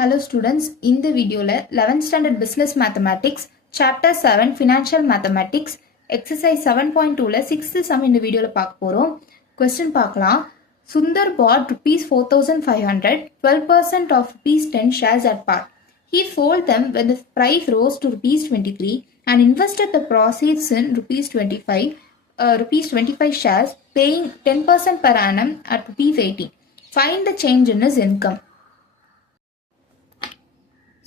Hello students, in the video 11th standard business mathematics chapter 7 financial mathematics exercise 7.2 6th sum இந்த வீடியோல பார்க்க போறோம். question பார்க்கலாம். Sundar bought rupees 4500 12% of rupees 10 shares at par. He sold them when the price rose to rupees 23 and invested the proceeds in rupees 25 shares paying 10% per annum at rupees 18. Find the change in his income.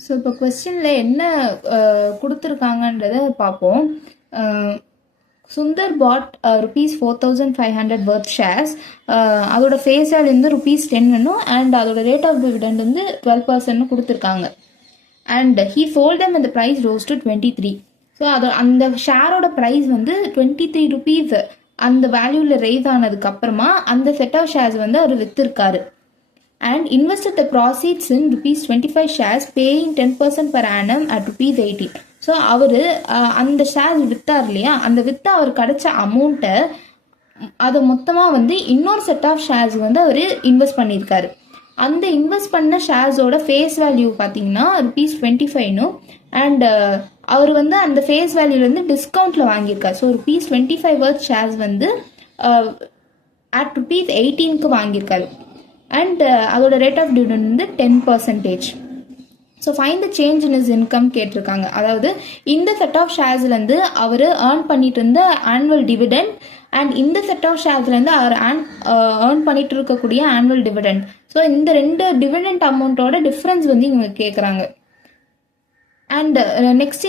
So இப்போ கொஸ்டினில் என்ன கொடுத்துருக்காங்கன்றத பார்ப்போம். சுந்தர் பாட் rupees 4500 worth shares, அதோட face value வந்து rupees 10 and அதோட rate of dividend வந்து 12% கொடுத்துருக்காங்க. And he sold them அந்த ப்ரைஸ் ரோஸ் டு 23. ஸோ அந்த ஷேரோட ப்ரைஸ் வந்து 23 ருபீஸ் அந்த வேல்யூவில் ரைஸ் ஆனதுக்கு அப்புறமா அந்த செட் ஆஃப் ஷேர்ஸ் வந்து அவர் விற்றுருக்காரு. And invested the proceeds in rupees 25 shares paying 10% per annum at rupees 18. So அவர் அந்த ஷேர்ஸ் விற்றார் இல்லையா, அந்த விற்று அவர் கிடைச்ச அமௌண்ட்டை அதை மொத்தமாக வந்து இன்னொரு செட் ஆஃப் ஷேர்ஸ் வந்து அவர் இன்வெஸ்ட் பண்ணியிருக்காரு. அந்த இன்வெஸ்ட் பண்ண ஷேர்ஸோட ஃபேஸ் வேல்யூ பார்த்தீங்கன்னா rupees 25 அண்ட் அவர் வந்து அந்த ஃபேஸ் வேல்யூலேருந்து டிஸ்கவுண்ட்டில் வாங்கியிருக்காரு. ஸோ rupees 25 வர்த் ஷேர்ஸ் வந்து at rupees 18க்கு வாங்கியிருக்காரு. அண்ட் அதோட ரேட் ஆஃப் டிவிடெண்ட் வந்து 10%. So find the change in is income கேட்டிருக்காங்க. அதாவது இந்த செட் ஆஃப் ஷேர்ஸ்லேருந்து அவர் ஏர்ன் பண்ணிட்டு இருந்த ஆனுவல் டிவிடெண்ட் அண்ட் இந்த செட் ஆஃப் ஷேர்ஸ்லேருந்து அவர் ஏர்ன் பண்ணிட்டு இருக்கக்கூடிய ஆனுவல் டிவிடெண்ட். ஸோ இந்த ரெண்டு டிவிடெண்ட் அமௌண்ட்டோட டிஃப்ரென்ஸ் வந்து இவங்க கேட்குறாங்க. அண்ட் நெக்ஸ்ட்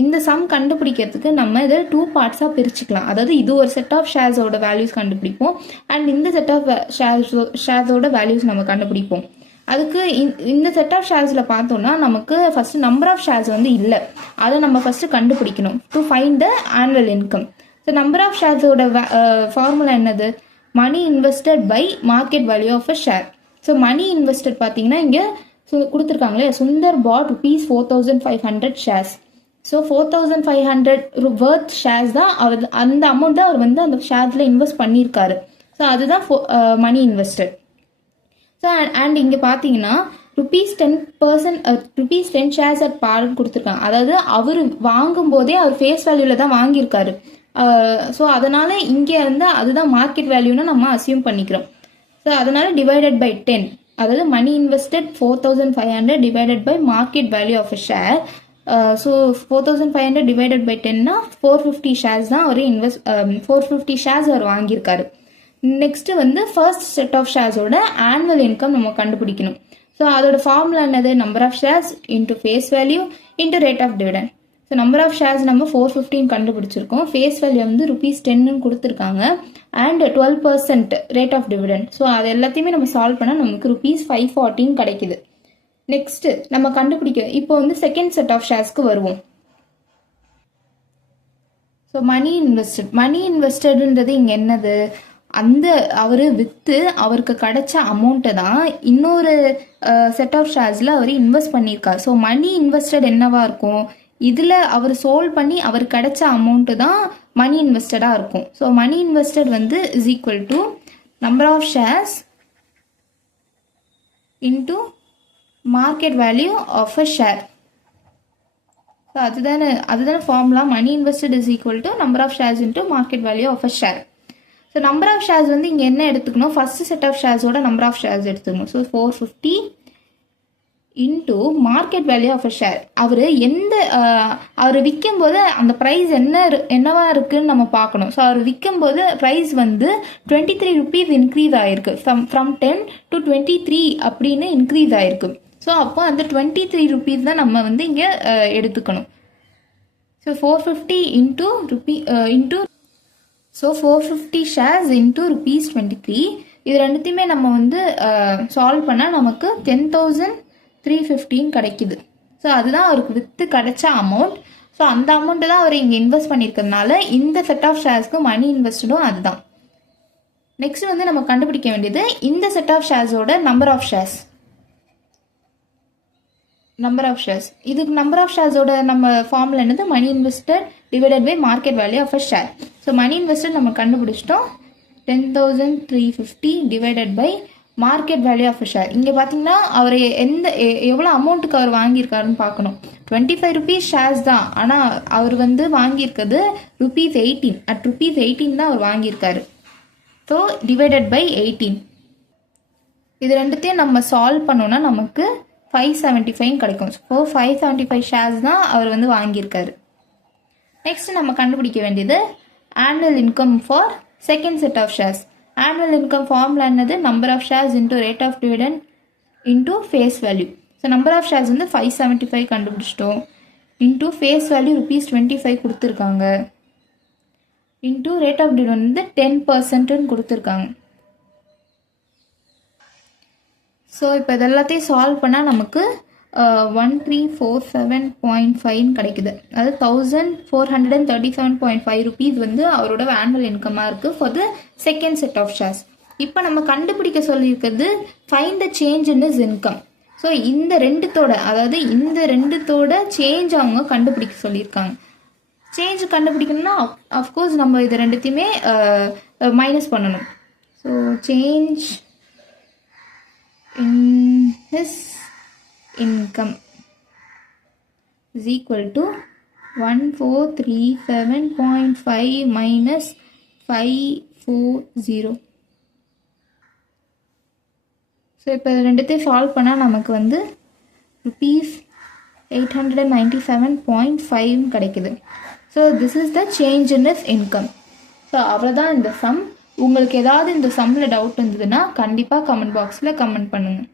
இந்த சம் கண்டுபிடிக்கிறதுக்கு நம்ம இதை 2 பார்ட்ஸாக பிரிச்சுக்கலாம். அதாவது இது ஒரு செட் ஆஃப் ஷேர்ஸோட வேல்யூஸ் கண்டுபிடிப்போம் அண்ட் இந்த செட் ஆஃப் ஷேர்ஸோட வேல்யூஸ் நம்ம கண்டுபிடிப்போம். அதுக்கு இந்த செட் ஆஃப் ஷேர்ஸில் பார்த்தோம்னா நமக்கு ஃபஸ்ட்டு நம்பர் ஆஃப் ஷேர்ஸ் வந்து இல்லை, அதை நம்ம ஃபஸ்ட்டு கண்டுபிடிக்கணும் to find the annual income. So number of ஷேர்ஸோட ஃபார்முலா என்னது? Money invested by market value of a share. So money invested பார்த்தீங்கன்னா இங்கே கொடுத்துருக்காங்களே, Sundar bought rupees 4500 shares. So 4500 worth shares தான் அவர், அந்த அமௌண்ட் தான் அவர் வந்து அந்த ஷேர்ஸில் இன்வெஸ்ட் பண்ணியிருக்காரு. ஸோ அதுதான் மணி இன்வெஸ்டட். ஸோ அண்ட் இங்கே பார்த்தீங்கன்னா rupees 10 ஷேர்ஸ் அட் பார்னு கொடுத்துருக்காங்க. அதாவது அவர் வாங்கும்போதே அவர் ஃபேஸ் வேல்யூவில் தான் வாங்கியிருக்காரு. ஸோ அதனால் இங்கே வந்து அதுதான் மார்க்கெட் வேல்யூன்னு நம்ம அசியூம் பண்ணிக்கிறோம். ஸோ அதனால் டிவைடட் பை 10, அதாவது money invested 4500 divided by market value of a share. So 4500 divided by 10னா 450 ஷேர்ஸ் தான் அவர் 450 ஷேர்ஸ் அவர் வாங்கியிருக்காரு. நெக்ஸ்ட் வந்து ஃபர்ஸ்ட் செட் ஆஃப் ஷேர்ஸோட ஆனுவல் இன்கம் நம்ம கண்டுபிடிக்கணும். ஸோ அதோட ஃபார்முலா என்னது? Number of shares into face value into rate of dividend. So number of shares நம்ம 415 கண்டுபிடிச்சிருக்கோம். ஃபேஸ் வேல்யூ வந்து rupees 10 கொடுத்துருக்காங்க and 12% rate of dividend. So அது எல்லாத்தையுமே நம்ம சால்வ் பண்ணால் நமக்கு rupees 514 கிடைக்குது. நெக்ஸ்ட் நம்ம கண்டுபிடிக்க இப்போ வந்து செகண்ட் செட் ஆஃப் ஷேர்ஸ்க்கு வருவோம். ஸோ மணி இன்வெஸ்டட்ன்றது இங்கே என்னது? அந்த அவர் விற்று அவருக்கு கிடைச்ச அமௌண்ட்டை தான் இன்னொரு செட் ஆஃப் ஷேர்ஸில் அவர் இன்வெஸ்ட் பண்ணியிருக்கார். ஸோ மணி இன்வெஸ்டட் என்னவா இருக்கும்? இதில் அவர் சோல்வ் பண்ணி அவர் கிடைச்ச அமௌண்ட்டு தான் மணி இன்வெஸ்டடாக இருக்கும். ஸோ மணி இன்வெஸ்டட் வந்து is equal to number of shares into market value of a share. So அதுதானே formula. Money invested is equal to number of shares into market value of a share. So number of shares வந்து இங்கே என்ன எடுத்துக்கணும்? First set of ஷேர்ஸோட number of shares எடுத்துக்கணும். So 450 into market value of a share. அவர் விற்கும் போது அந்த ப்ரைஸ் என்னவா இருக்குன்னு நம்ம பார்க்கணும். ஸோ அவர் விற்கும் போது ப்ரைஸ் வந்து 23 ருபீஸ் இன்க்ரீஸ் ஆயிருக்கு. ஃப்ரம் 10 to 23 அப்படின்னு இன்க்ரீஸ் ஆயிருக்கு. ஸோ அப்போ அந்த 23 ருபீஸ் தான் நம்ம வந்து இங்கே எடுத்துக்கணும். So 450 so 450 shares into rupees 23. இது ரெண்டுத்தையுமே நம்ம வந்து சால்வ் பண்ணால் நமக்கு 10,315 கிடைக்குது. ஸோ அதுதான் அவருக்கு விற்று கிடைச்ச அமௌண்ட். ஸோ அந்த அமௌண்ட்டை தான் அவர் இங்கே இன்வெஸ்ட் பண்ணியிருக்கிறதுனால இந்த செட் ஆஃப் ஷேர்ஸ்க்கு மணி இன்வெஸ்டடும் அதுதான். நெக்ஸ்ட் வந்து நம்ம கண்டுபிடிக்க வேண்டியது இந்த செட் ஆஃப் ஷேர்ஸோட நம்பர் ஆஃப் ஷேர்ஸ். இதுக்கு நம்பர் ஆஃப் ஷேர்ஸோட நம்ம ஃபார்முலா என்னது? Money invested divided by market value of a share. So money invested நம்ம கண்டுபிடிச்சிட்டோம். 10,350 divided by market value of share. இங்கே பார்த்தீங்கன்னா அவர் எவ்வளோ அமௌண்ட்டுக்கு அவர் வாங்கியிருக்காருன்னு பார்க்கணும். 25 rupees ஷேர்ஸ் தான், ஆனால் அவர் வந்து வாங்கியிருக்கிறது ₹18. அட் ₹18 தான் அவர் வாங்கியிருக்காரு. So divided by 18. இது ரெண்டுத்தையும் நம்ம சால்வ் பண்ணோன்னா நமக்கு 575 கிடைக்கும். ஸோ 575 ஷேர்ஸ் தான் அவர் வந்து வாங்கியிருக்காரு. நெக்ஸ்ட் நம்ம கண்டுபிடிக்க வேண்டியது annual income for second set of shares. Annual income formula என்னது? Number of shares into rate of dividend into face value. So number of shares வந்து 575 கண்டுபிடிச்சிட்டோம். இன்டூ ஃபேஸ் வேல்யூ ₹25 கொடுத்துருக்காங்க. இன்டூ ரேட் ஆஃப் டிவிடெண்ட் வந்து 10% கொடுத்துருக்காங்க. So இப்போ இதெல்லாத்தையும் solve பண்ணால் நமக்கு 1347.5 கிடைக்குது. அதாவது 1437.5 rupees வந்து அவரோட ஆனுவல் இன்கமாக இருக்குது for the second set of shares. இப்போ நம்ம கண்டுபிடிக்க சொல்லியிருக்கிறது find the change in is income. So இந்த ரெண்டுத்தோட, அதாவது இந்த ரெண்டுத்தோட சேஞ்ச் அவங்க கண்டுபிடிக்க சொல்லியிருக்காங்க. சேஞ்ச் கண்டுபிடிக்கணும்னா அஃப்கோர்ஸ் நம்ம இது ரெண்டுத்தையுமே மைனஸ் பண்ணணும். So change in his income is equal to 1437.5 minus 540. So இப்போ ரெண்டுத்தையும் சால்வ் பண்ணால் நமக்கு வந்து ₹897.5 கிடைக்குது. So this is the change in is income. So அவ்வளோதான் இந்த சம். உங்களுக்கு ஏதாவது இந்த சம்மில் டவுட் இருந்ததுன்னா கண்டிப்பாக கமெண்ட் பாக்ஸில் கமெண்ட் பண்ணுங்கள்.